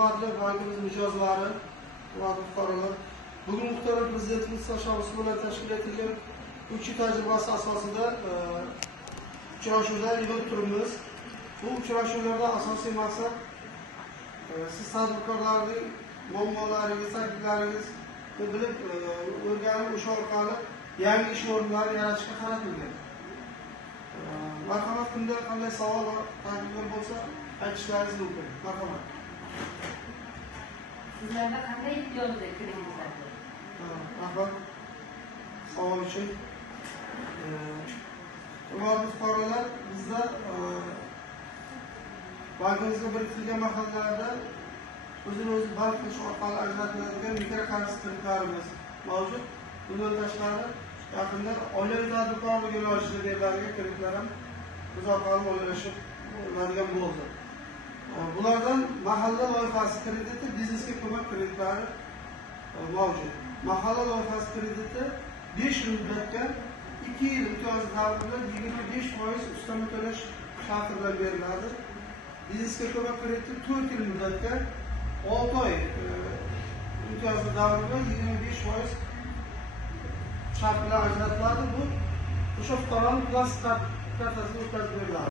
hurmatli bankimiz mijozlari, hurmatli fuqarolar, bugun muhtaram Prezidentimiz tashabbusi bilan tashkil etilgan 3 yil tajribasi asosida uchrashuvlar yig'ib turibmiz. Bu uchrashuvlarda asosiy maqsad siz tadbirkorlarning muammolaringiz, takliflaringizni bilib, o'rganib, o'sha orqali yangi ish o'rinlari yaratishga qaratilgan. Marhamat, bunda qanday savol va takliflar bo'lsa aytishlaringiz mumkin. Marhamat. Sizlarda qanday imtiyozli kreditlar bor? Rahmat. Savol uchun. Hurmatli fuqarolar, bizda bankimizga biriktirilgan mahallalarda o'zini o'zi band qilish orqali ajratiladigan mikroqarz kreditlarimiz mavjud. Bundan tashqari yaqinda oilaviy tadbirkorlik yo'nalishida beriladigan kreditlar ham biz orqali moliyalashib bo'ladigan bo'ldi. Bulardan mahalla loyihasi krediti, biznesga ko'mak kreditlari mavjud. Mahalla loyihasi krediti 5 yil muddatga 2 yil imtiyozli davrida 25% ustama to'lash sharti bilan beriladi. Biznesga ko'mak krediti 4 yil muddatga 6 oy imtiyozli davrida 25% shart bilan ajratiladi. Bu o'sha fuqaroning plastik kartasiga o'tkazib beriladi.